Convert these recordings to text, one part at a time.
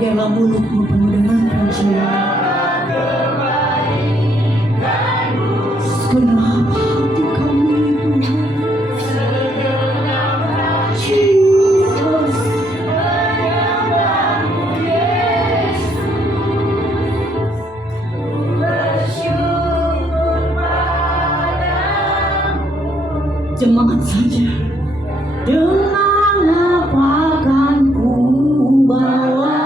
Biarlah mulutmu penuh dengan pujian. Segenap hati kami Tuhan. Jemaat saja. Dengan apa akan ku bawa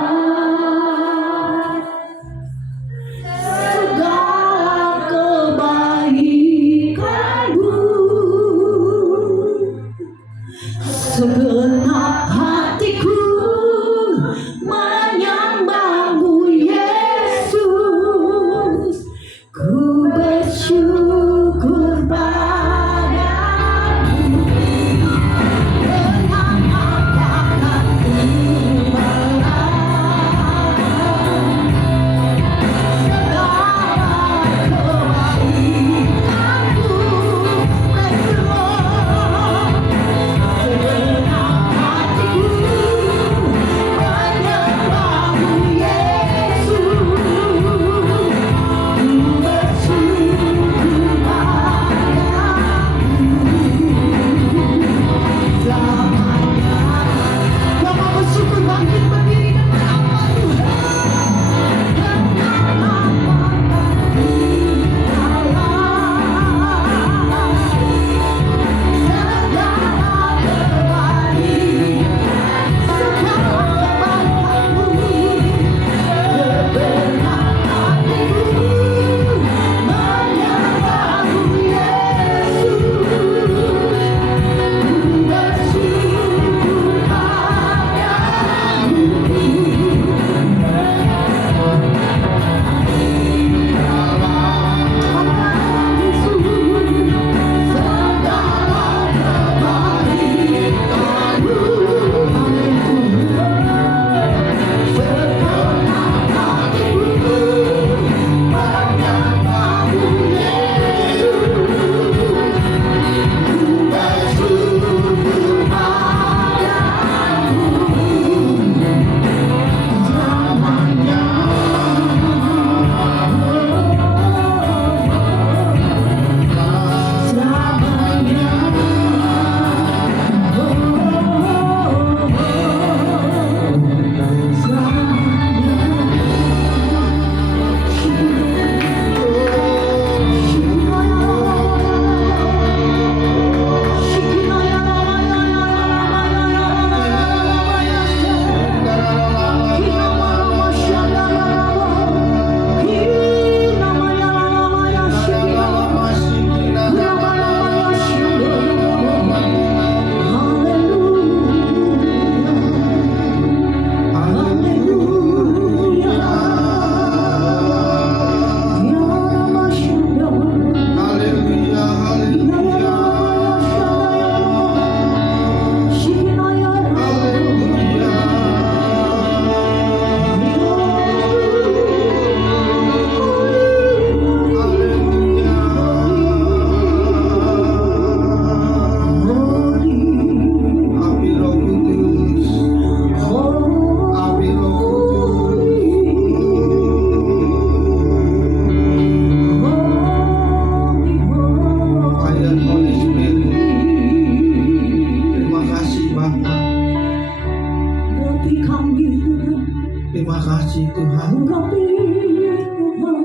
urapi kami Tuhan, Terima kasih Tuhan, urapi Tuhan,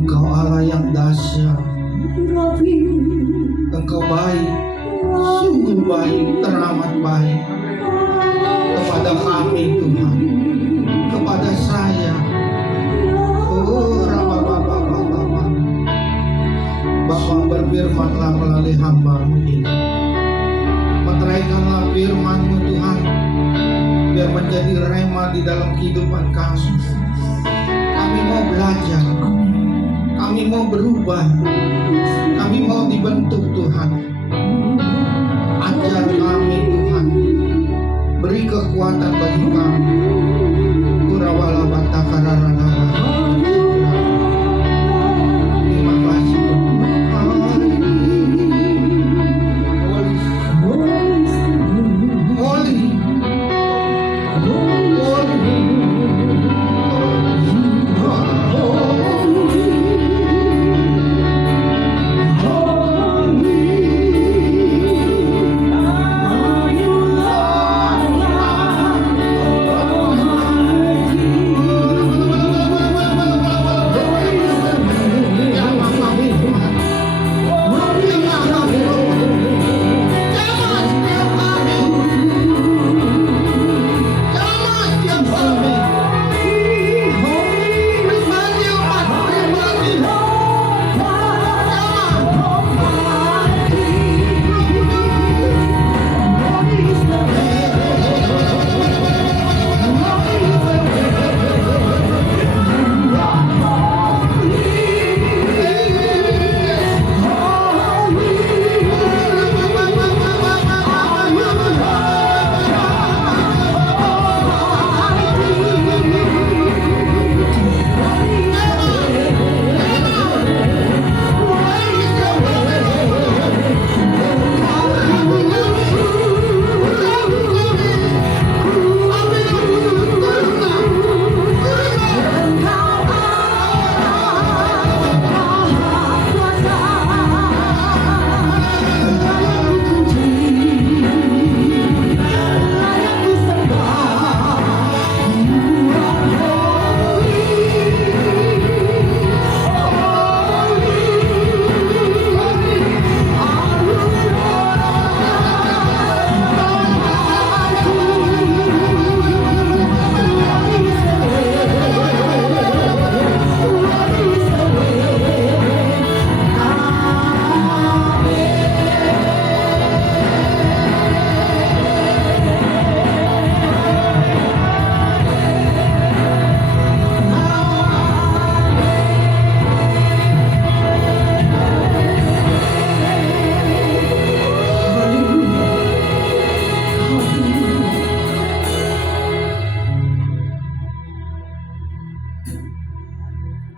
Engkau Allah yang dahsyat, urapi, Engkau baik, sungguh baik, teramat baik kepada kami Tuhan, kepada saya. Oh Rabba, Bapa berfirmanlah melalui hamba-Mu ini. Meteraikanlah firman-Mu Tuhan, biar menjadi rema di dalam kehidupan kami. Kami mau belajar, kami mau berubah, kami mau dibentuk Tuhan. Ajar kami Tuhan, beri kekuatan bagi kami. Kurawala batakararana. Terima kasih Tuhan. Holy,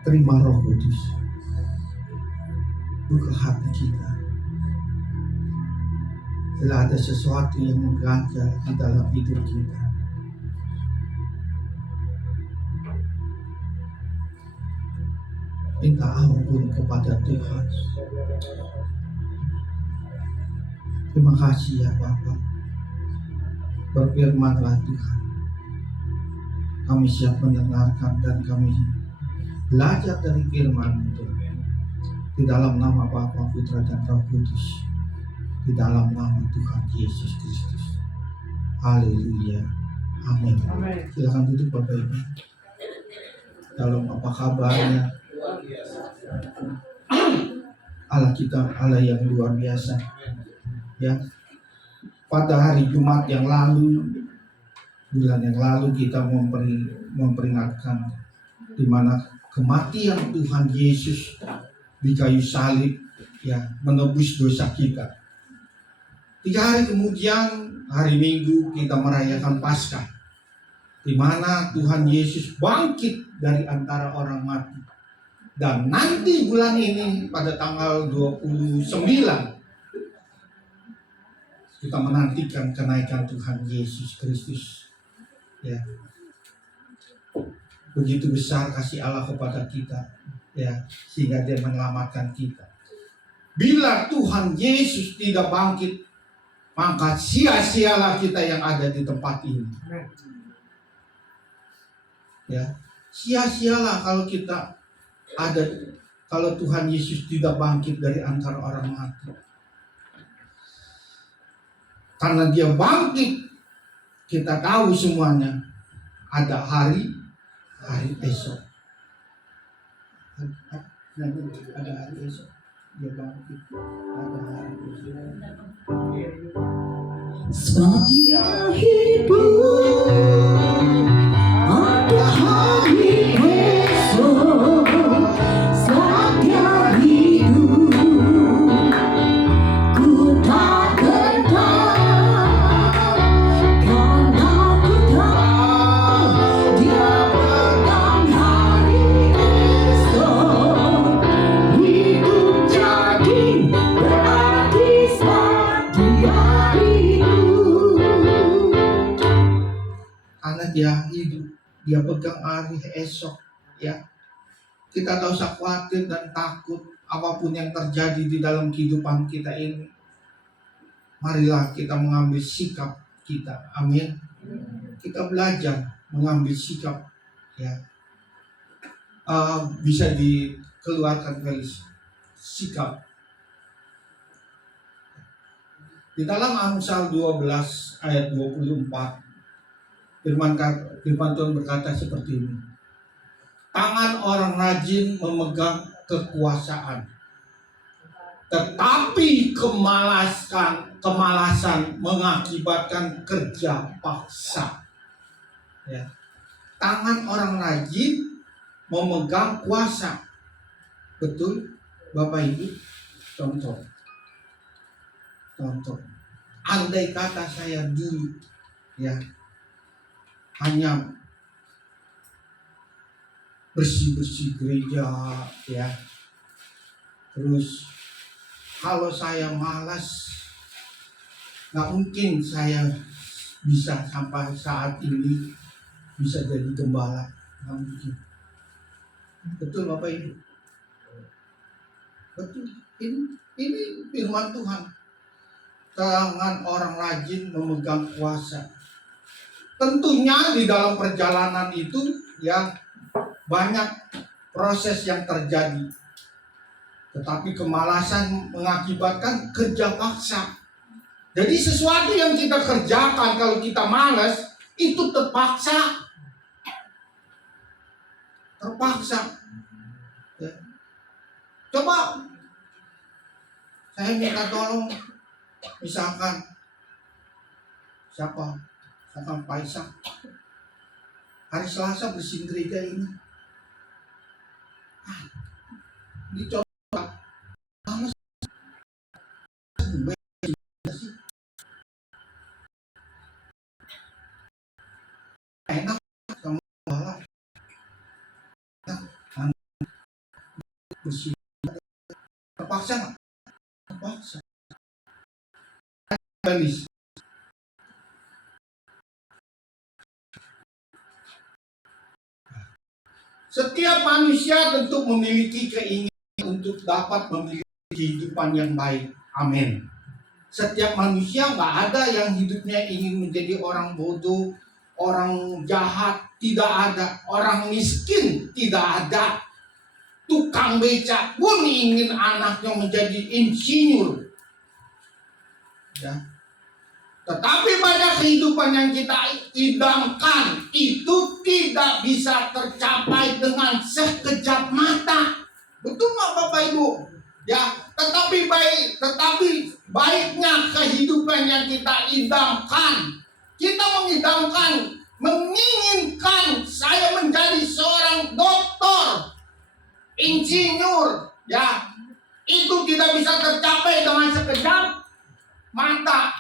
terima Roh Kudus, buka hati kita. Bila ada sesuatu yang mengganjal di dalam hidup kita, minta ampun kepada Tuhan. Terima kasih ya Bapa. Berfirmanlah Tuhan, kami siap mendengarkan dan kami belajar dari firman Tuhan. Di dalam nama Bapa, Putra dan Roh Kudus, di dalam nama Tuhan Yesus Kristus. Haleluya. Amin. Silakan duduk Bapak Ibu. Dalam apa kabarnya? Allah kita, Allah yang luar biasa. Ya. Pada hari Jumat yang lalu, bulan yang lalu kita memperingatkan di mana kematian Tuhan Yesus di kayu salib ya menebus dosa kita. 3 hari kemudian, hari Minggu kita merayakan Paskah, di mana Tuhan Yesus bangkit dari antara orang mati. Dan nanti bulan ini pada tanggal 29 kita menantikan kenaikan Tuhan Yesus Kristus. Ya. Begitu besar kasih Allah kepada kita, ya, sehingga Dia menyelamatkan kita. Bila Tuhan Yesus tidak bangkit, maka sia-sialah kita yang ada di tempat ini. Ya, sia-sialah kalau kita ada, kalau Tuhan Yesus tidak bangkit dari antara orang mati. Karena dia bangkit, kita tahu semuanya ada hari esok. Ada hari esok. Dia bangkit. Ada hari esok. Sebab dia hidup, ada hari esok. Sebab dia hidup, ku tak gentar, karena ku tahu dia pegang hari esok. Hidup jadi berarti sebab dia hidup. Karena dia hidup, dia pegang hari esok. Ya, kita tak usah khawatir dan takut apapun yang terjadi di dalam kehidupan kita ini. Marilah kita mengambil sikap kita. Amin. Kita belajar mengambil sikap. Ya, bisa dikeluarkan dari sikap. Di dalam Amsal 12 ayat 24, firman Tuhan berkata seperti ini. Tangan orang rajin memegang kekuasaan, tetapi kemalasan mengakibatkan kerja paksa. Ya. Tangan orang rajin memegang kuasa. Betul, Bapak Ibu? Contoh. Andai kata saya dulu, ya, hanya bersih-bersih gereja, ya. Terus kalau saya malas, nggak mungkin saya bisa sampai saat ini bisa jadi gembala. Nggak mungkin. Betul Bapak Ibu? Betul. Ini firman Tuhan. Tangan orang rajin memegang kuasa. Tentunya di dalam perjalanan itu, ya, banyak proses yang terjadi. Tetapi kemalasan mengakibatkan kerja paksa. Jadi sesuatu yang kita kerjakan kalau kita malas, itu terpaksa. Ya. Coba saya minta tolong, misalkan siapa? Misalkan Pak Ishak, hari Selasa bersihin gereja ini. Ini coba males. Enak sama malah. Bersih. Terpaksa nggak? Terpaksa. Setiap manusia tentu memiliki keinginan untuk dapat memiliki kehidupan yang baik. Amin. Setiap manusia, nggak ada yang hidupnya ingin menjadi orang bodoh, orang jahat, tidak ada. Orang miskin, tidak ada. Tukang becak pun ingin anaknya menjadi insinyur. Ya. Tetapi pada kehidupan yang kita idamkan itu tidak bisa tercapai dengan sekejap mata. Betul nggak Bapak Ibu? Ya, tetapi baiknya kehidupan yang kita idamkan. Kita menginginkan saya menjadi seorang doktor, insinyur, ya. Itu tidak bisa tercapai dengan sekejap mata.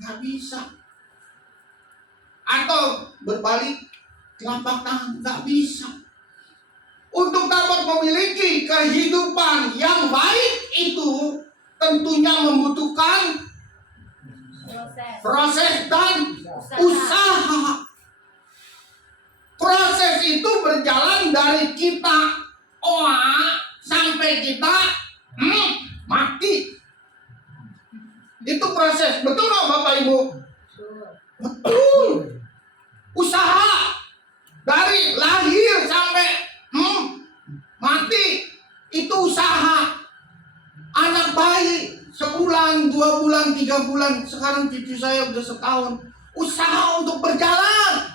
Nggak bisa. Atau berbalik telapak tangan, nggak bisa. Untuk dapat memiliki kehidupan yang baik itu tentunya membutuhkan proses dan usaha. Proses itu berjalan dari kita sampai kita mati. Itu proses. Betul nggak Bapak Ibu? Betul. Usaha dari lahir sampai mati itu usaha. Anak bayi sebulan, 2 bulan, 3 bulan, sekarang cucu saya udah setahun, usaha untuk berjalan.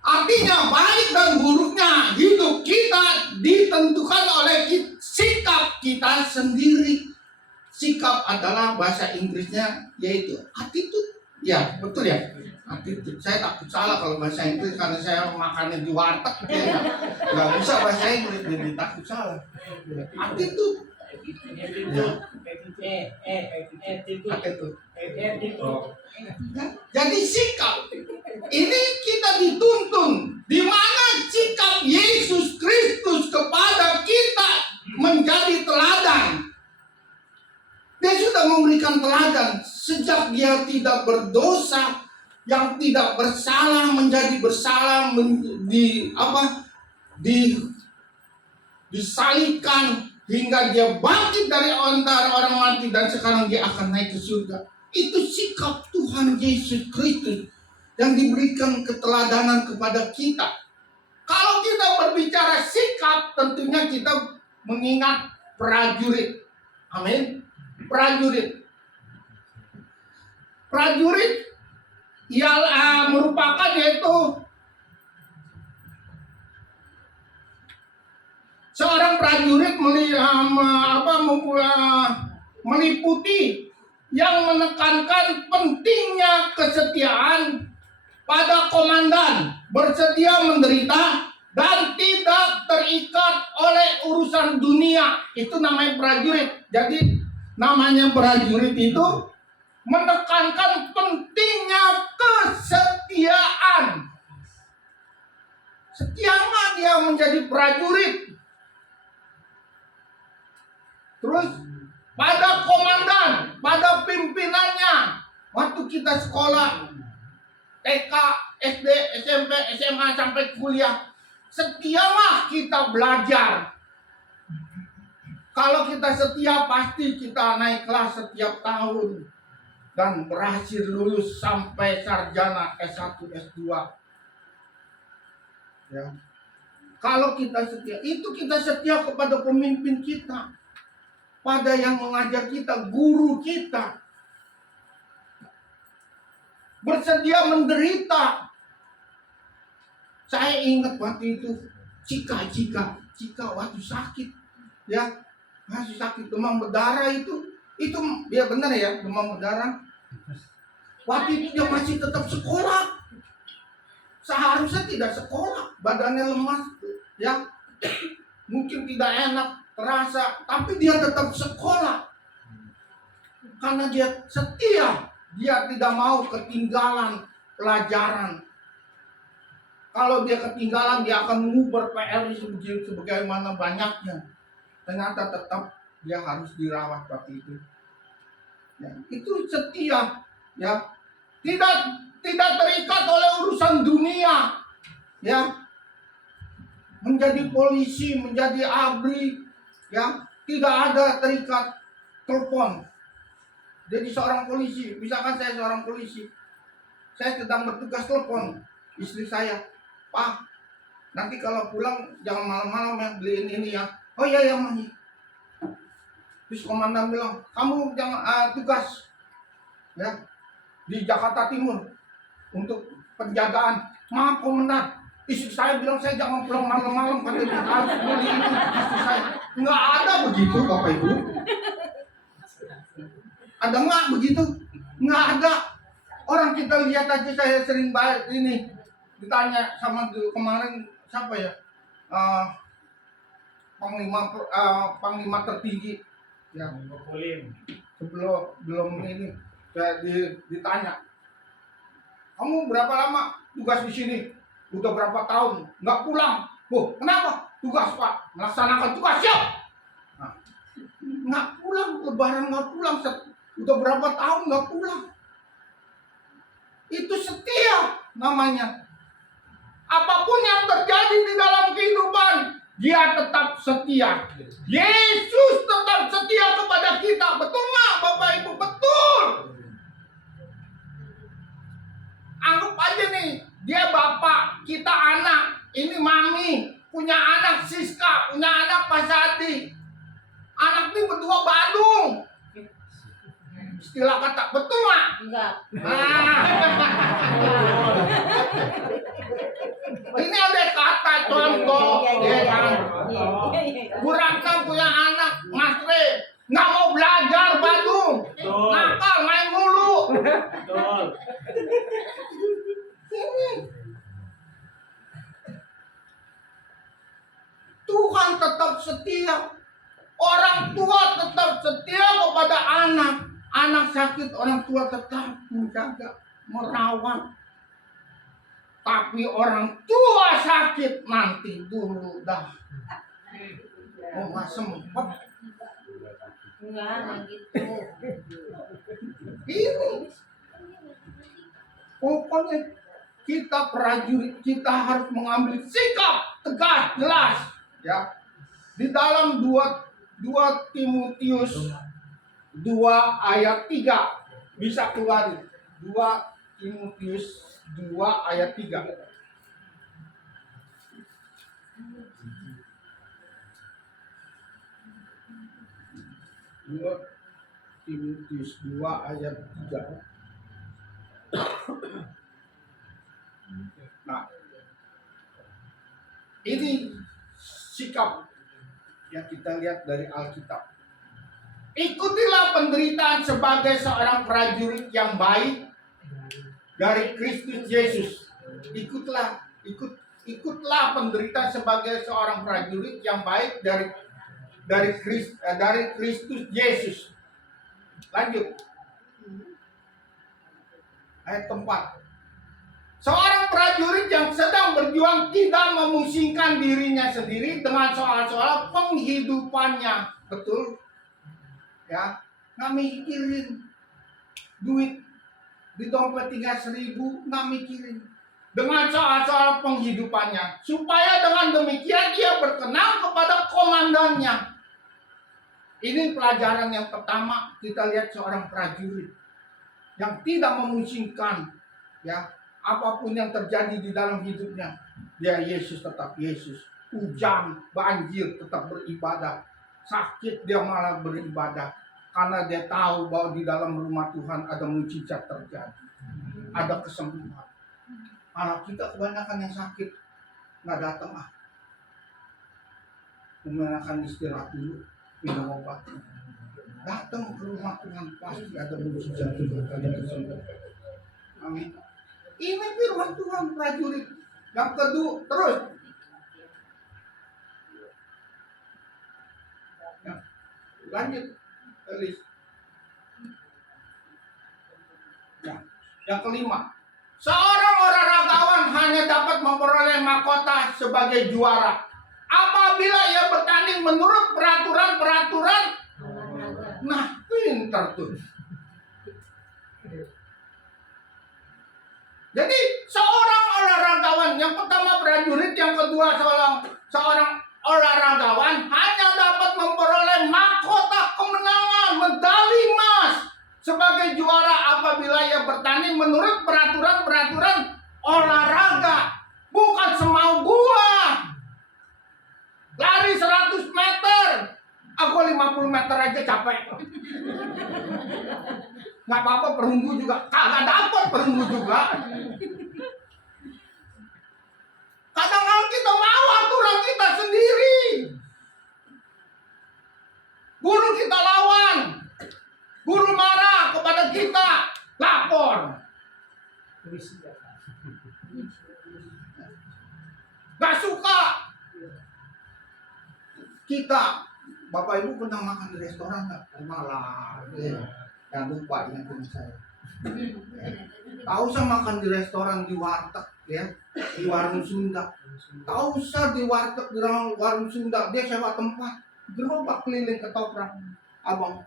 Artinya baik dan buruknya hidup kita ditentukan oleh sikap kita sendiri. Sikap adalah bahasa Inggrisnya yaitu attitude. Ya, betul ya. Attitude. Saya takut salah kalau bahasa Inggris karena saya makannya di warteg. Ya. Nggak bisa bahasa Inggris, jadi takut salah. Attitude. Ya. Attitude. Jadi sikap ini kita dituntun di mana sikap Yesus Kristus kepada kita menjadi teladan. Dia sudah memberikan teladan sejak dia tidak berdosa, yang tidak bersalah menjadi bersalah, disalibkan hingga dia bangkit dari antara orang mati dan sekarang dia akan naik ke surga. Itu sikap Tuhan Yesus Kristus yang diberikan keteladanan kepada kita. Kalau kita berbicara sikap, tentunya kita mengingat prajurit. Amin. Prajurit yang merupakan yaitu seorang prajurit meliputi yang menekankan pentingnya kesetiaan pada komandan, bersedia menderita dan tidak terikat oleh urusan dunia. Itu namanya prajurit. Jadi namanya prajurit itu menekankan pentingnya kesetiaan. Setia nggak dia menjadi prajurit? Terus pada komandan, pada pimpinannya, waktu kita sekolah TK, SD, SMP, SMA sampai kuliah, setialah kita belajar. Kalau kita setia, pasti kita naik kelas setiap tahun dan berhasil lulus sampai sarjana S1, S2. Ya. Kalau kita setia, itu kita setia kepada pemimpin kita, pada yang mengajar kita, guru kita. Bersedia menderita. Saya ingat waktu itu Cika waktu sakit, ya masih sakit demam berdarah itu dia benar ya, demam berdarah. Waktu itu dia masih tetap sekolah. Seharusnya tidak sekolah, badannya lemas, ya mungkin tidak enak terasa, tapi dia tetap sekolah karena dia setia. Dia tidak mau ketinggalan pelajaran. Kalau dia ketinggalan, dia akan mengubur PR sebagaimana banyaknya. Ternyata tetap dia harus dirawat waktu itu. Ya, itu setia, ya. Tidak terikat oleh urusan dunia, ya. Menjadi polisi, menjadi ABRI, ya. Tidak ada terikat telepon. Jadi seorang polisi, misalkan saya seorang polisi, saya sedang bertugas, telepon istri saya, Pak, nanti kalau pulang jangan malam-malam ya, beliin ini ya. Oh iya Mami. Terus komandan bilang, kamu jangan tugas ya di Jakarta Timur untuk penjagaan. Maaf komandan, istri saya bilang saya jangan pulang malam-malam karena harus beli itu istri saya. Nggak ada begitu Bapak Ibu. Ada nggak begitu? Nggak ada. Orang kita lihat aja, saya sering banget ini ditanya sama kemarin siapa ya, panglima tertinggi ya, belum ini saya ditanya, kamu berapa lama tugas di sini? Udah berapa tahun nggak pulang? Oh kenapa? Tugas Pak, melaksanakan tugas siap. Nah, nggak pulang, lebaran nggak pulang, udah berapa tahun nggak pulang. Itu setia namanya. Apapun yang terjadi di dalam kehidupan, dia tetap setia. Yesus tetap setia kepada kita. Betul nggak Bapak Ibu? Betul. punya anak Siska, punya anak Pasati. Anak ini berdua Badung. Istilah kata, betul nggak? Enggak. Nah. Ini ada kata contoh, ya kan? Bu Ratna punya anak, Mas Re, nggak mau belajar Badung, nakal main mulu. Ini Tuhan tetap setia, orang tua tetap setia kepada anak. Anak sakit, orang tua tetap menjaga, merawat. Tapi orang tua sakit nanti dulu dah. Oh, nggak sempet. Enggak gitu. Ini pokoknya kita prajurit, kita harus mengambil sikap tegas, jelas, ya. Di dalam 2 Timotius 2 ayat 3 bisa keluar. 2 Timotius 2 ayat 3. Timotius 2 ayat 3. Nah, ini sikap yang kita lihat dari Alkitab. Ikutilah penderitaan sebagai seorang prajurit yang baik dari Kristus Yesus. Ikutlah penderitaan sebagai seorang prajurit yang baik dari Kristus Yesus. Lanjut. Ayat 4. Seorang prajurit yang sedang berjuang tidak memusingkan dirinya sendiri dengan soal-soal penghidupannya. Betul? Ya, nggak mikirin duit di dompet 3.000, nggak mikirin dengan soal-soal penghidupannya, supaya dengan demikian dia berkenan kepada komandannya. Ini pelajaran yang pertama, kita lihat seorang prajurit yang tidak memusingkan, ya, apapun yang terjadi di dalam hidupnya. Dia Yesus tetap Yesus. Hujan, banjir tetap beribadah. Sakit dia malah beribadah. Karena dia tahu bahwa di dalam rumah Tuhan ada mujizat terjadi. Ada kesembuhan. Anak kita kebanyakan yang sakit nggak datang kebanyakan istirahat dulu, minum obat. Datang ke rumah Tuhan pasti ada mujizat juga, ada kesembuhan. Amin. Ini firman Tuhan prajurit. Yang kedua, terus. Ya, lanjut. Ya, yang kelima. Seorang olahragawan hanya dapat memperoleh mahkota sebagai juara apabila ia bertanding menurut peraturan-peraturan. Nah, pintar tuh. Jadi seorang olahragawan, yang pertama prajurit, yang kedua seorang olahragawan hanya dapat memperoleh mahkota kemenangan, medali emas sebagai juara apabila ia bertanding menurut peraturan-peraturan olahraga. Bukan semau gua. Lari 100 meter, aku 50 meter aja capek. Nggak apa-apa perunggu juga, kagak dapat perunggu juga. Kadang-kadang kita mau aturan kita sendiri. Guru kita lawan, guru marah kepada kita, lapor. Gak suka. Kita, Bapak Ibu pernah makan di restoran nggak? Malah, jangan lupa ingatin saya. Tak usah makan di restoran, di warteg, ya, di warung Sunda. Tak usah di warteg, di warung Sunda. Dia sewa tempat, gerobak keliling ketoprak. Abang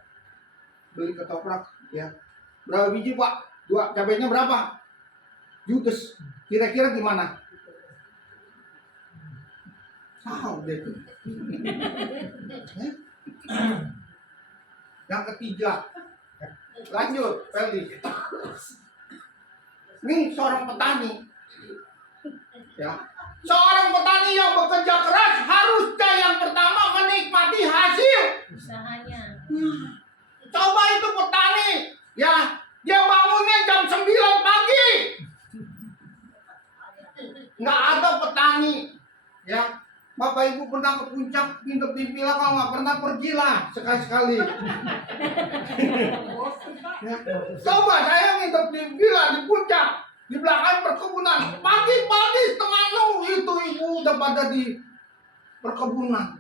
beli ketoprak, ya. Berapa biji Pak? 2. Cabainya berapa? Judes. Kira-kira gimana? Tahu deh tuh. Yang ketiga, lanjut, Feli. Ini seorang petani, ya. Seorang petani yang bekerja keras harusnya yang pertama menikmati hasil usahanya. Coba itu petani, ya, dia bangunnya jam 9 pagi. Nggak ada petani, ya. Bapak Ibu pernah ke puncak, nginep di villa, kalau nggak pernah pergilah sekali-sekali. Ya. Coba saya nginep di villa di puncak, di belakang perkebunan. Pagi-pagi setengah 6 itu ibu udah pada di perkebunan.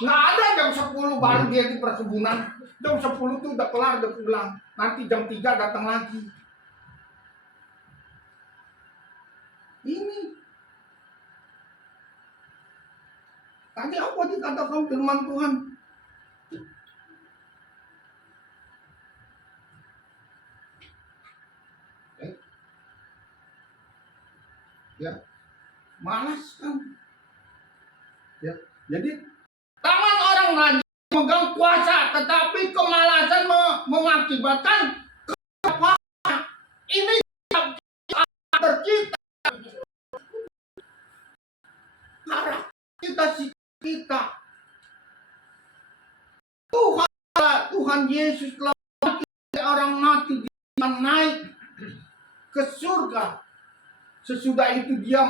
Nggak ada jam 10 baru dia di perkebunan. Jam 10 tuh udah kelar, udah pulang. Nanti jam 3 datang lagi. Ini. Tadi apa dikatakan firman Tuhan? Ya, malas kan? Ya, jadi tangan orang rajin memegang kuasa, tetapi kemalasan mengakibatkan kepala. Ini karakter kita, kita. Tuhan Yesus telah orang mati, dia naik ke surga. Sesudah itu dia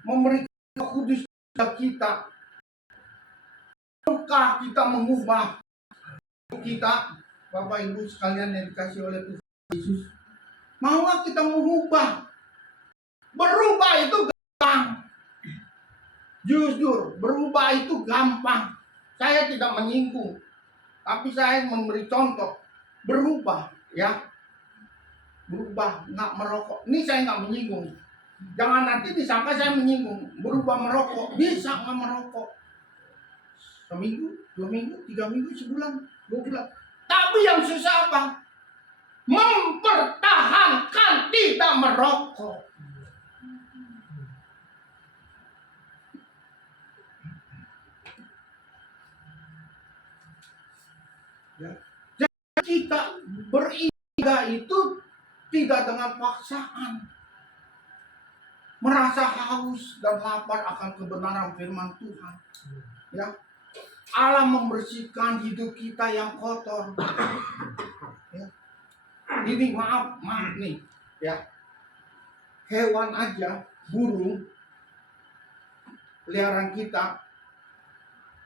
memberikan Roh Kudus kepada kita. Maukah kita mengubah kita, Bapak Ibu sekalian yang dikasih oleh Tuhan Yesus? Maukah kita mengubah? Berubah itu gampang. Jujur, berubah itu gampang. Saya tidak menyinggung, tapi saya memberi contoh. Berubah, ya. Berubah, nggak merokok. Ini saya nggak menyinggung. Jangan nanti disangka saya menyinggung. Berubah merokok, bisa nggak merokok? Seminggu, 2 minggu, 3 minggu, sebulan, 2 bulan. Tapi yang susah apa? Mempertahankan tidak merokok. Ya. Jadi kita beribadah itu tidak dengan paksaan. Merasa haus dan lapar akan kebenaran firman Tuhan. Ya. Allah membersihkan hidup kita yang kotor. Ya. Ini maaf nih, ya. Hewan aja, burung peliharaan kita,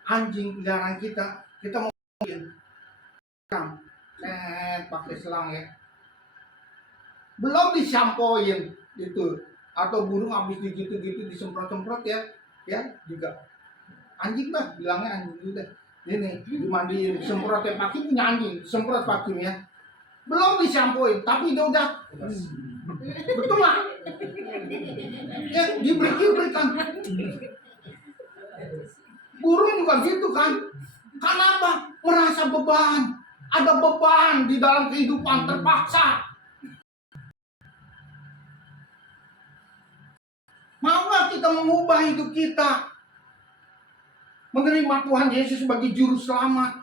anjing peliharaan kita mau pakai selang ya. Belum disampoin itu, atau burung habis gitu-gitu disemprot-semprot ya juga. Anjing lah, bilangnya anjing juga. Ini dimandiin, semprotnya pakai punya anjing, semprot pakai ya. Belum disampoin, tapi dia udah betul lah. Ya diberikan. Burung juga gitu kan. Kenapa? Merasa beban. Ada beban di dalam kehidupan terpaksa. Maukah kita mengubah hidup kita? Menerima Tuhan Yesus sebagai juru selamat.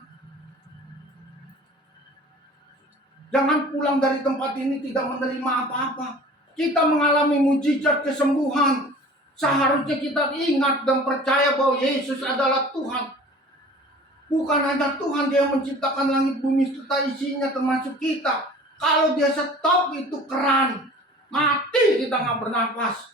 Jangan pulang dari tempat ini tidak menerima apa-apa. Kita mengalami mujizat kesembuhan. Seharusnya kita ingat dan percaya bahwa Yesus adalah Tuhan. Bukan hanya Tuhan, Dia yang menciptakan langit bumi serta isinya termasuk kita. Kalau Dia stop itu keran, mati kita nggak bernapas.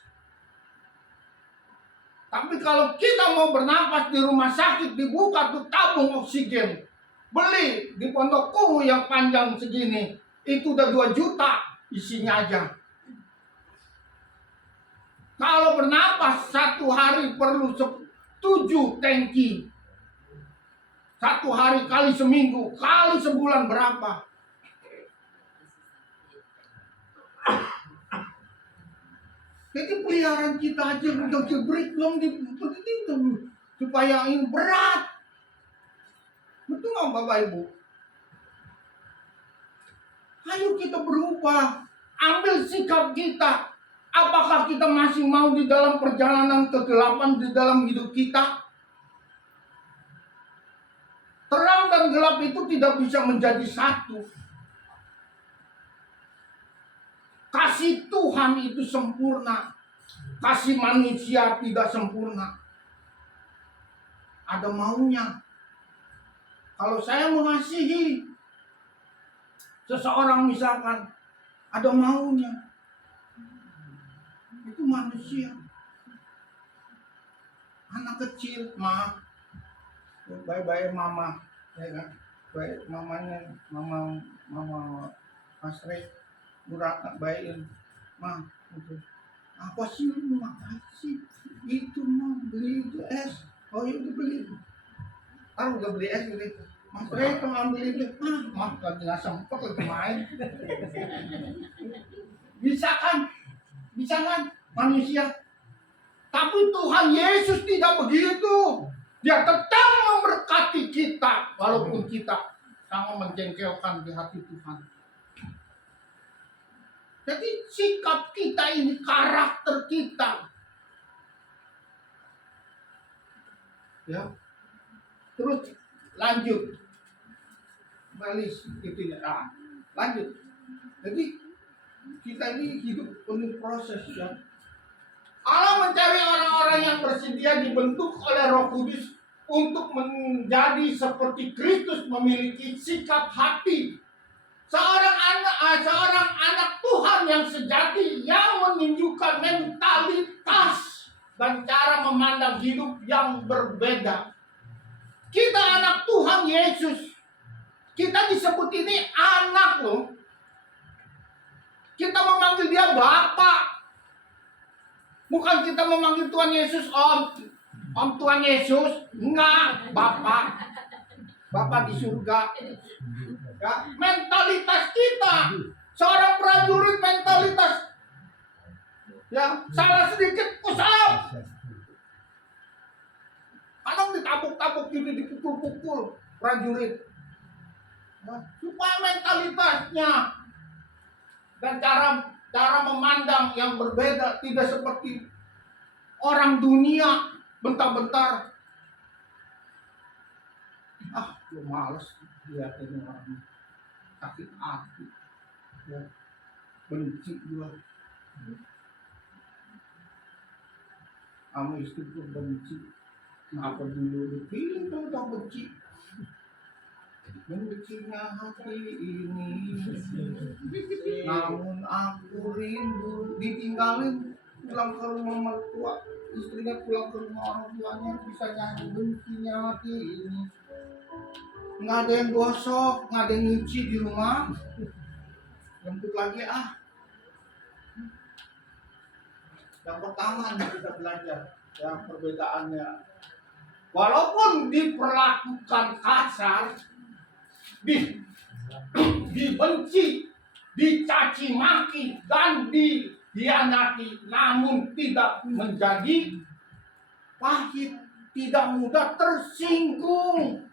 Tapi kalau kita mau bernapas di rumah sakit, dibuka tuh tabung oksigen. Beli di Pondok Kubu yang panjang segini, itu udah 2 juta isinya aja. Kalau bernapas 1 hari perlu 7 tangki. 1 hari kali seminggu, kali sebulan berapa? Jadi peliharaan kita aja udah jebrik belum itu supaya ini berat. Betul nggak Bapak Ibu? Ayo kita berubah, ambil sikap kita. Apakah kita masih mau di dalam perjalanan kegelapan di dalam hidup kita? Terang dan gelap itu tidak bisa menjadi satu. Kasih Tuhan itu sempurna. Kasih manusia tidak sempurna. Ada maunya. Kalau saya mengasihi seseorang misalkan, ada maunya. Itu manusia. Anak kecil, bye-bye mama, ya kan? Baik mamanya, mama Pasre, murah bayin, gitu. Apa sih lu makasih? Itu beli itu es. Oh itu beli. Udah beli es gitu. Mas Re ambil itu. Lagi nggak sempet lagi main. Bisa kan manusia. Tapi Tuhan Yesus tidak begitu. Dia tetap memberkati kita walaupun kita sangat menjengkelkan di hati Tuhan. Jadi sikap kita ini, karakter kita. Ya. Terus lanjut. Balis gitu ya. Lanjut. Jadi kita ini hidup penuh proses ya. Allah mencari orang-orang yang bersedia dibentuk oleh Roh Kudus untuk menjadi seperti Kristus, memiliki sikap hati. Seorang anak Tuhan yang sejati, yang menunjukkan mentalitas dan cara memandang hidup yang berbeda. Kita anak Tuhan Yesus. Kita disebut ini anak loh. Kita memanggil dia Bapa. Bukan kita memanggil Tuhan Yesus Om Tuhan Yesus. Enggak, Bapa. Bapa di surga. Ya, mentalitas kita. Seorang prajurit mentalitas. Ya, salah sedikit usap. Kadang ditabuk-tabuk gitu, dipukul-pukul prajurit. Ya, supaya mentalitasnya dan cara memandang yang berbeda, tidak seperti orang dunia bentar-bentar. Lu males lihatin orang sakit hati, ya, benci gua. Kamu istri tuh benci. Kenapa dulu dipilih tuh tak benci? Bencinya hati ini, namun aku rindu. Ditinggalin pulang ke rumah mertua, istrinya pulang ke rumah orang tuanya, bisa nyanyi bencinya hati ini. Nggak ada yang gosok, nggak ada yang nyuci di rumah. Jemput lagi Yang pertama yang kita belajar, yang perbedaannya, walaupun diperlakukan kasar, dibenci, dicaci maki, dan dihianati, namun tidak menjadi pahit, tidak mudah tersinggung.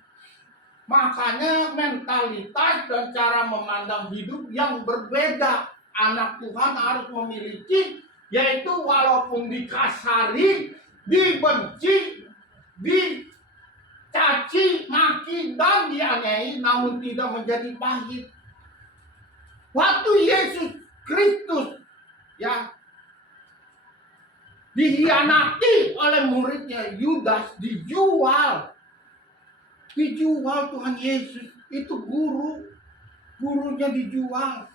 Makanya mentalitas dan cara memandang hidup yang berbeda anak Tuhan harus memiliki, yaitu walaupun dikasari, dibenci, dicaci maki, dan dianiaya, namun tidak menjadi pahit. Waktu Yesus Kristus ya dihianati oleh muridnya Yudas, dijual Tuhan Yesus, itu gurunya dijual.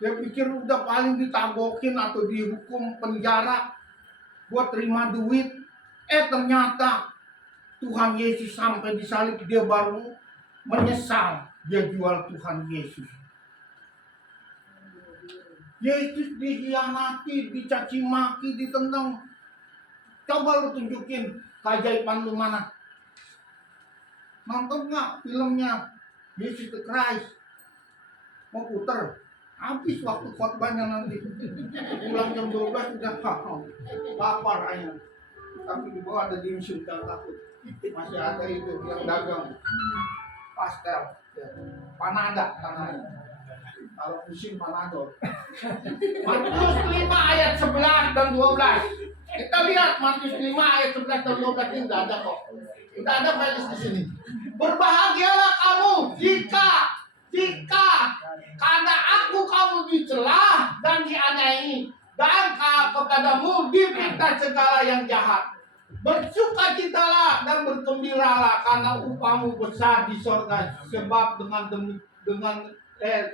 Dia pikir udah paling ditabokin atau dihukum penjara buat terima duit. Ternyata Tuhan Yesus sampai disalib, dia baru menyesal dia jual Tuhan Yesus. Yesus dihianati, dicaci maki, ditendang. Coba lu tunjukin keajaiban lu mana. Nonton nggak filmnya Yesus the Christ? Mau puter, habis waktu khotbahnya nanti. Pulang jam 12 udah lapar ayam. Tapi di bawah ada dimsum, jangan takut. Masih ada itu yang dagang pastel, panada. Kalau musim panadol. Matius 5 ayat 11 dan 12. Kita lihat Matius 5 ayat 11 dan 12 ini udah ada kok. Udah ada baris di sini. Berbahagialah kamu jika karena aku kamu dicela dan dianiaya, dan kepadamu dipinta segala yang jahat. Bersukacitalah dan bergembiralah karena upahmu besar di sorga, sebab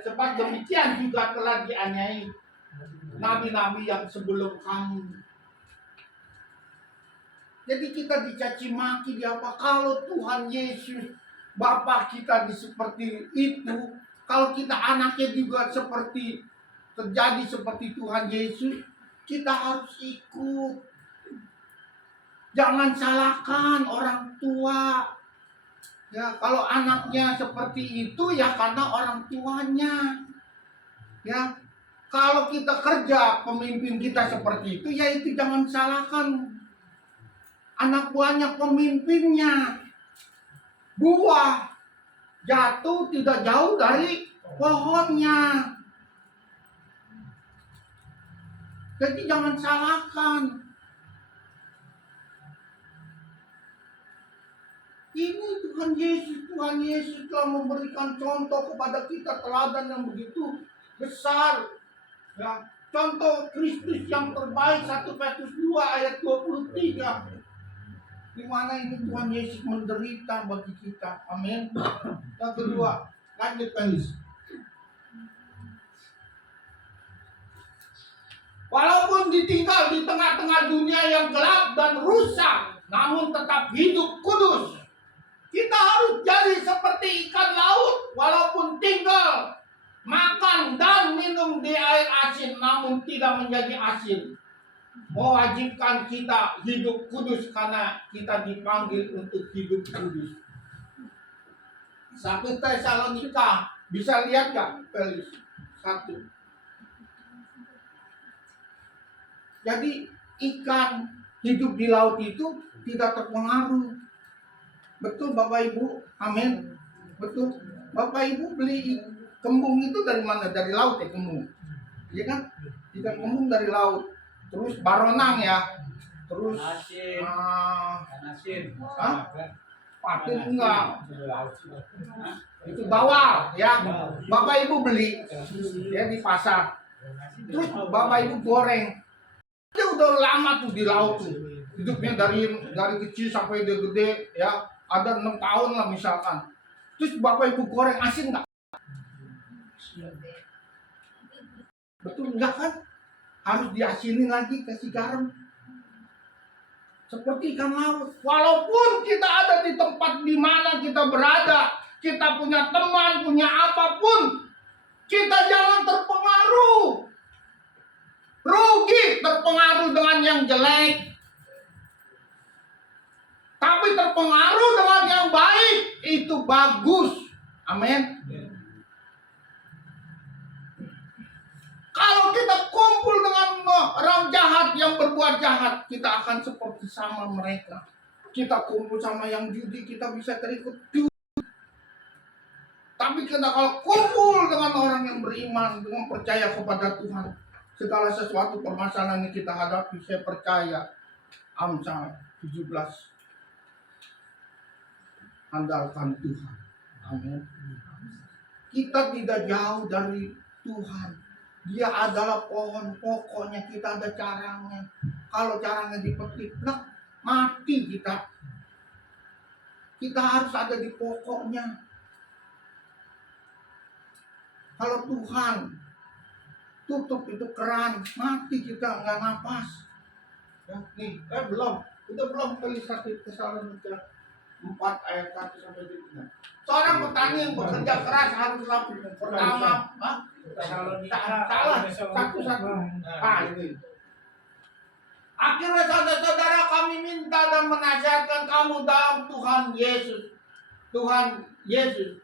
sebab demikian juga telah dianiayai nabi-nabi yang sebelum kamu. Jadi kita dicaci maki di apa? Kalau Tuhan Yesus Bapa kita seperti itu, kalau kita anaknya juga terjadi seperti Tuhan Yesus, kita harus ikut. Jangan salahkan orang tua. Ya, kalau anaknya seperti itu ya karena orang tuanya. Ya, kalau kita kerja pemimpin kita seperti itu ya itu jangan salahkan anak buahnya pemimpinnya. Buah jatuh tidak jauh dari pohonnya. Jadi jangan salahkan. Ini Tuhan Yesus telah memberikan contoh kepada kita, teladan yang begitu besar. Ya, contoh Kristus yang terbaik, 1 Petrus 2 ayat 23. Di mana ini Tuhan Yesus menderita bagi kita. Amin. Yang kedua, lanjut Pelis. Walaupun ditinggal di tengah-tengah dunia yang gelap dan rusak, namun tetap hidup kudus. Kita harus jadi seperti ikan laut, walaupun tinggal makan dan minum di air asin, namun tidak menjadi asin. Mewajibkan kita hidup kudus karena kita dipanggil untuk hidup kudus. 1 Tesalonika, bisa lihat gak? Pelis 1. Jadi ikan hidup di laut itu tidak terpengaruh. Betul Bapak Ibu? Amin. Betul. Bapak Ibu beli kembung itu dari mana? Dari laut ya kembung. Iya kan? Ikan kembung dari laut. Terus baronang ya. Terus asin. patin enggak. Itu bawal ya. Bapak Ibu beli ya di pasar. Terus Bapak Ibu goreng. Dia udah lama tuh di laut tuh. Hidupnya dari kecil sampai dia gede ya. Ada 6 tahun lah misalkan. Terus Bapak Ibu goreng, asin nggak? Betul enggak kan? Harus diasinin lagi, kasih garam. Seperti ikan laut. Walaupun kita ada di tempat di mana kita berada, kita punya teman, punya apapun, kita jangan terpengaruh. Rugi terpengaruh dengan yang jelek. Tapi terpengaruh dengan yang baik, itu bagus. Amin. Kalau kita kumpul dengan orang jahat yang berbuat jahat, kita akan seperti sama mereka. Kita kumpul sama yang judi, kita bisa terikut judi. Tapi kita kalau kumpul dengan orang yang beriman, dengan percaya kepada Tuhan, segala sesuatu permasalahan yang kita hadapi, saya percaya. Amsal 17. Andalkan Tuhan. Amin. Kita tidak jauh dari Tuhan. Dia adalah pohon, pokoknya kita ada caranya. Kalau caranya dipetik, mati kita. Kita harus ada di pokoknya. Kalau Tuhan tutup itu keran, mati kita, nggak napas. Ya, nih, belum. Udah belum kali 1 Tesalonika 4 ayat 1 sampai 3. Seorang petani yang bekerja keras haruslah pertama, salah, satu. Ini. Akhirnya saudara-saudara kami minta dan menasihatkan kamu dalam Tuhan Yesus.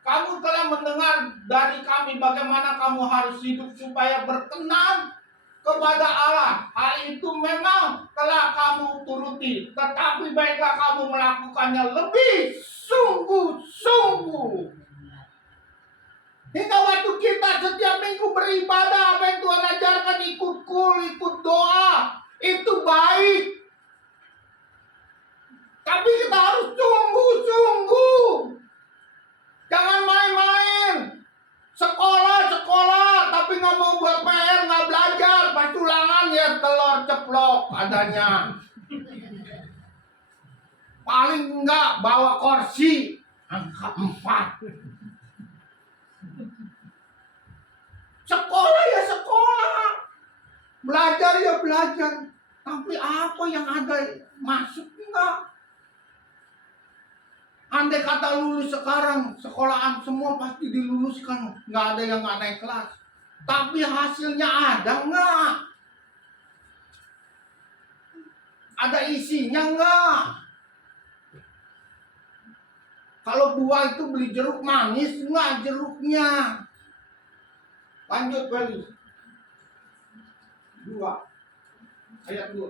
Kamu telah mendengar dari kami bagaimana kamu harus hidup supaya berkenan kepada Allah. Hal itu memang telah kamu turuti, tetapi baiklah kamu melakukannya lebih sungguh-sungguh. Hingga waktu kita setiap minggu beribadah, apa yang Tuhan ajarkan, ikut doa, itu baik. Tapi kita harus sungguh-sungguh. Jangan main-main. Sekolah, tapi nggak mau buat PR, nggak belajar, pas ulangan ya telur ceplok. adanya. Paling enggak bawa kursi angka 4. Sekolah ya sekolah, belajar ya belajar, tapi apa yang ada masuk enggak? Andai kata lulus sekarang, sekolahan semua pasti diluluskan, nggak ada yang nggak naik kelas. Tapi hasilnya ada nggak? Ada isinya nggak? Kalau buah itu beli jeruk manis nggak jeruknya? Lanjut balik. 2 ayat 2.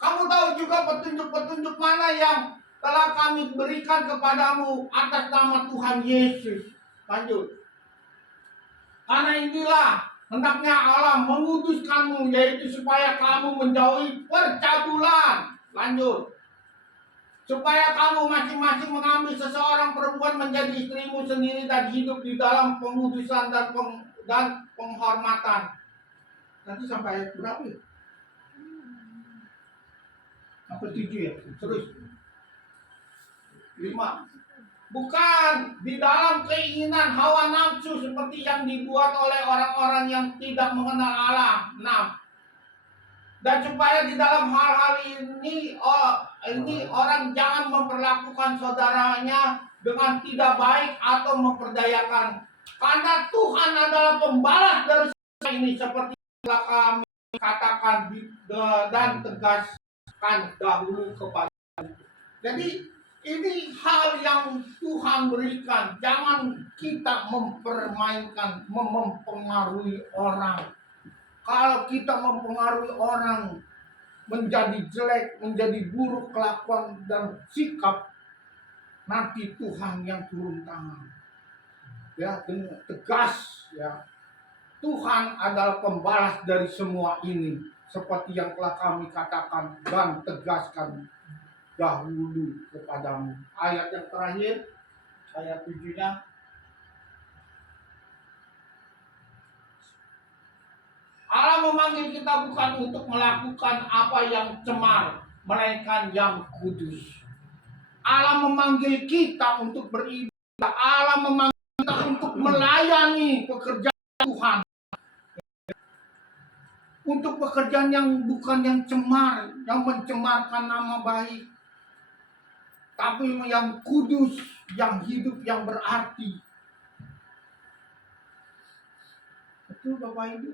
Kamu tahu juga petunjuk-petunjuk mana yang telah kami berikan kepadamu atas nama Tuhan Yesus. Lanjut. Karena inilah hendaknya Allah mengutus kamu, yaitu supaya kamu menjauhi percabulan. Lanjut. Supaya kamu masing-masing mengambil seseorang perempuan menjadi istrimu sendiri dan hidup di dalam pengudusan dan penghormatan. Nanti sampai ayat berapa ya? Apa 7 ya? Terus 5. Bukan di dalam keinginan hawa nafsu seperti yang dibuat oleh orang-orang yang tidak mengenal Allah. 6. Dan supaya di dalam hal-hal ini orang jangan memperlakukan saudaranya dengan tidak baik atau memperdayakan. Karena Tuhan adalah pembalas dari ini seperti telah kami katakan dan tegaskan dahulu kepada. Jadi ini hal yang Tuhan berikan. Jangan kita mempermainkan, mempengaruhi orang. Kalau kita mempengaruhi orang menjadi jelek, menjadi buruk kelakuan dan sikap, nanti Tuhan yang turun tangan. Ya, dengan tegas ya. Tuhan adalah pembalas dari semua ini, seperti yang telah kami katakan dan tegaskan dahulu kepadamu. Ayat yang terakhir, ayat 7-nya. Allah memanggil kita bukan untuk melakukan apa yang cemar, melainkan yang kudus. Allah memanggil kita untuk beribadah. Allah memanggil kita untuk melayani pekerjaan Tuhan. Untuk pekerjaan yang bukan yang cemar, yang mencemarkan nama baik, tapi yang kudus, yang hidup, yang berarti. Betul Bapak Ibu?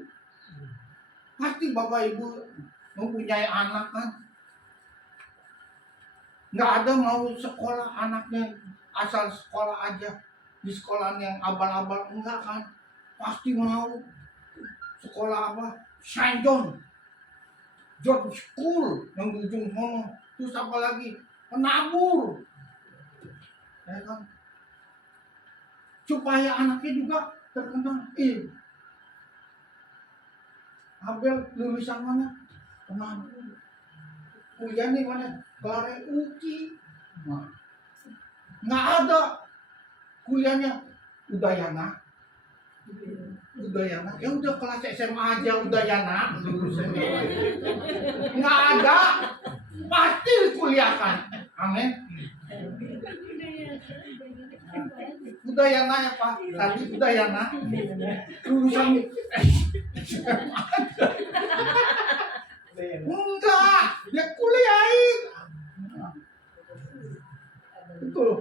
Pasti Bapak Ibu mempunyai anak kan? Nggak ada mau sekolah anaknya asal sekolah aja di sekolah yang abal-abal, enggak kan? Pasti mau sekolah apa? Saint John School yang di ujung sana. Terus apa lagi? Penabur, ya kan? Supaya anaknya juga terkenal. Abel lulusan mana? Penabur. Kuliah nih mana? Kelar UKI. Nah, nggak ada kuliahnya Udayana. Ya udah kelas SMA aja Udayana. Nggak ada, pasti dikuliahkan. Amin. Udayana ya Pak, tadi Udayana lulusan enggak, dia kuliahin. Betul.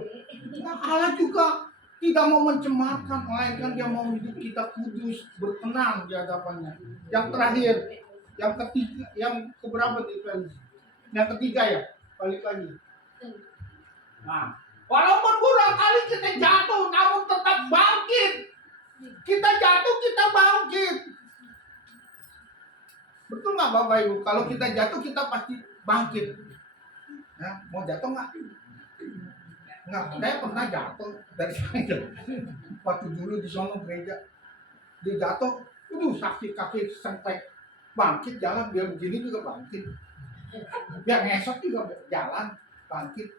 Nah, Allah juga tidak mau mencemarkan, melainkan dia mau hidup kita kudus, berkenan di hadapannya. Yang terakhir, yang ketiga, yang keberapa nih Felix? Yang ketiga ya, balik lagi. Nah, walaupun beberapa kali kita jatuh, namun tetap bangkit. Kita jatuh, kita bangkit. Betul nggak Bapak Ibu? Kalau kita jatuh, kita pasti bangkit. Ya, mau jatuh nggak? Nggak, saya pernah jatuh dari sana. Waktu dulu di sana gereja, dia jatuh, sakit kaki sentek, bangkit jalan, dia begini juga bangkit, dia ngesot juga jalan, bangkit.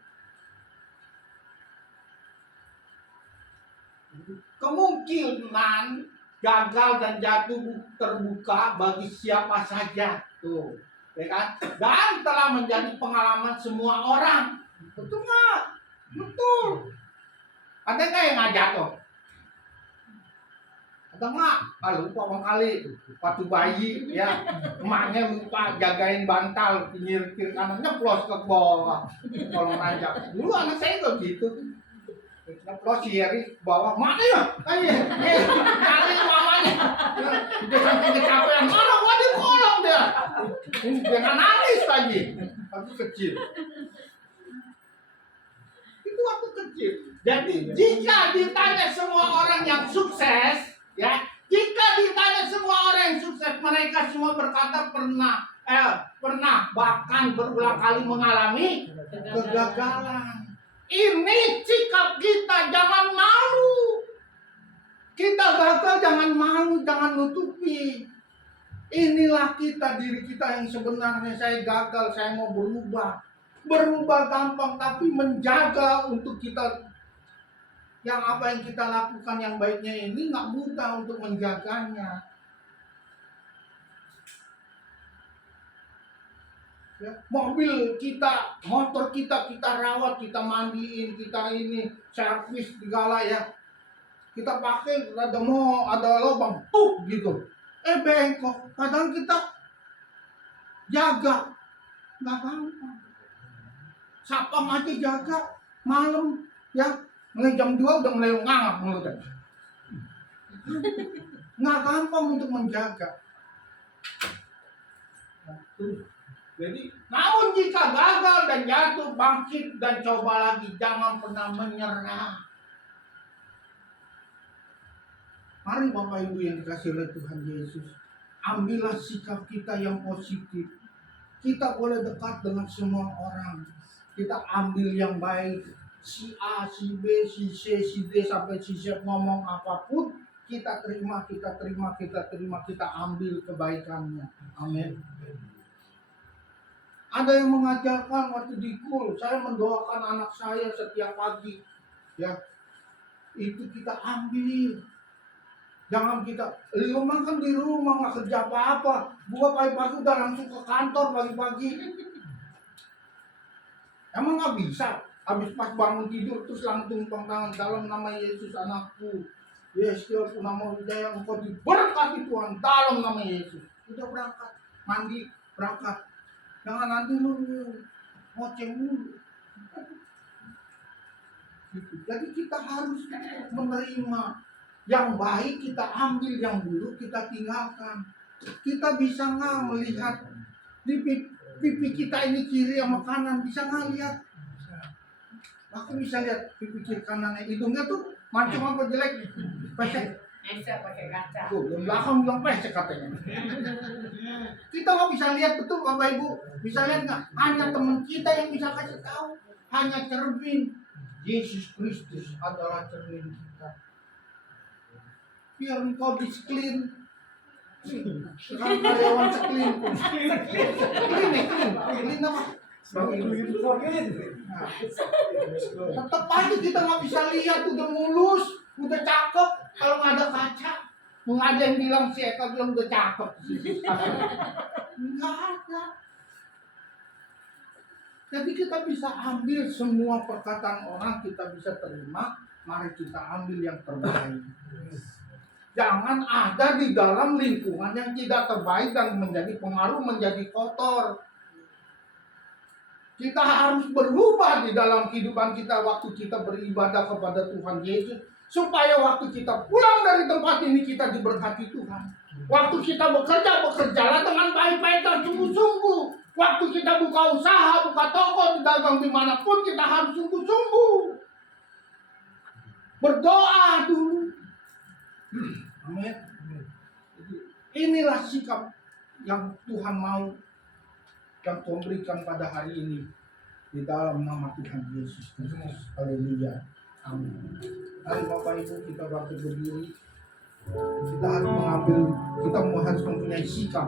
Kemungkinan gagal dan jatuh terbuka bagi siapa saja. Tuh, ya kan? Dan telah menjadi pengalaman semua orang. Betul nggak? Betul. Ada nggak yang nggak jatuh? Ada nggak? Ah, lupa bang kali waktu bayi ya, emaknya lupa jagain bantal pinggir kiri kanan nyeplos ke bawah kalau nanjak. Dulu anak saya tuh gitu. Nyeplos kiri bawah, mana ya? Kali mamanya. Dia sampai kecapean, mana gua di kolong dia. Jangan nangis lagi. Waktu kecil. Itu waktu kecil. Jadi jika ditanya semua orang yang sukses, ya, jika ditanya semua orang yang sukses, mereka semua berkata pernah bahkan berulang kali mengalami kegagalan. Ini sikap kita, jangan malu. Kita gagal jangan malu, jangan nutupi. Inilah kita, diri kita yang sebenarnya. Saya gagal, saya mau berubah. Berubah gampang, tapi menjaga untuk kita yang apa yang kita lakukan yang baiknya ini nggak mudah untuk menjaganya. Ya, mobil kita, motor kita rawat, kita mandiin, kita ini servis segala ya. Kita pakai ada lubang, gitu. Bengkok. Padahal kita jaga, nggak gampang. Sapam aja jaga, malam ya, mulai jam 2 udah mulai ngangap mulutnya. Nggak gampang untuk menjaga. Jadi, namun jika gagal dan jatuh, bangkit dan coba lagi, jangan pernah menyerah. Mari Bapak Ibu yang dikasih oleh Tuhan Yesus, ambillah sikap kita yang positif. Kita boleh dekat dengan semua orang. Kita ambil yang baik. Si A, si B, si C, si D, sampai si Z ngomong apapun, kita terima, kita ambil kebaikannya. Amin. Ada yang mengajarkan waktu di kul, saya mendoakan anak saya setiap pagi. Ya, itu kita ambil. Jangan kita, lu makan di rumah nggak kerja apa-apa. Gua pagi-pagi udah langsung ke kantor pagi-pagi. Emang nggak bisa? Habis pas bangun tidur terus langsung tangan dalam nama Yesus anakku. Yesus nama Hidayah engkau diberkati Tuhan dalam nama Yesus. Udah berangkat, mandi, berangkat. Jangan nanti lu ngoceh mulu. Gitu. Jadi kita harus menerima yang baik, kita ambil, yang buruk kita tinggalkan. Kita bisa nggak melihat di pipi kita ini kiri sama kanan, bisa nggak lihat? Aku bisa lihat pipi kiri kanannya, hidungnya tuh mancung apa jelek, pesek. Bisa pakai kaca. Tuh, yang belakang bilang pesek katanya. Kita nggak bisa lihat betul Bapak Ibu, bisa lihat nggak? Hanya teman kita yang bisa kasih tahu, hanya cermin. Yesus Kristus adalah cermin kita. Biar engkau di-clean. Sekarang karyawan se-clean. Clean apa? Tetap aja kita nggak bisa lihat, udah mulus, udah cakep. Kalau nggak ada kaca, nggak ada yang bilang si Eka bilang udah cakep. Nggak ada. Jadi kita bisa ambil semua perkataan orang, kita bisa terima. Mari kita ambil yang terbaik. Jangan ada di dalam lingkungan yang tidak terbaik dan menjadi pengaruh, menjadi kotor. Kita harus berubah di dalam kehidupan kita waktu kita beribadah kepada Tuhan Yesus. Supaya waktu kita pulang dari tempat ini kita diberkati Tuhan. Waktu kita bekerjalah dengan baik-baik dan sungguh-sungguh. Waktu kita buka usaha, buka toko, dagang dimanapun kita harus sungguh-sungguh. Berdoa dulu. Amin. Inilah sikap yang Tuhan mau yang Tuhan berikan pada hari ini di dalam nama Tuhan Yesus Kristus. Haleluya. Amin. Mari Bapak Ibu kita berdiri. Kita harus mempunyai sikap